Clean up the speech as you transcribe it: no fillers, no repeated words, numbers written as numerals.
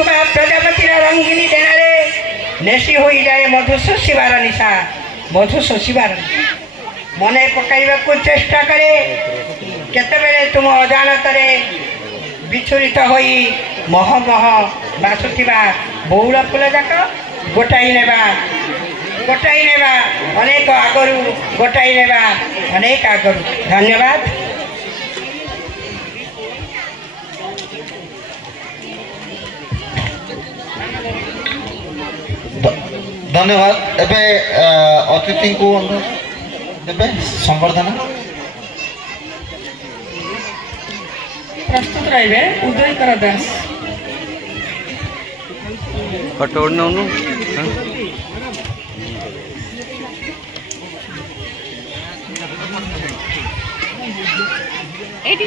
उठुवा प्रजापतिर रंगिनी डेणारे नेसी हो जाए मधु शोषिबार निशा मधु शोषिबार मने पकाइबाकू चेष्टा करे केतेबेले तुम अजाणतरे विचुरित होई मह मह बासुथिबा बौल फूल जाक गोटाई नेबा अनेक आगरू गोटाई नेबा अनेक आगरू। धन्यवाद। धन्यवाद। एबे अतिथि को देबे संवर्धना प्रस्तुत रहिबे उदयकर दास। कटोर नौनु एटी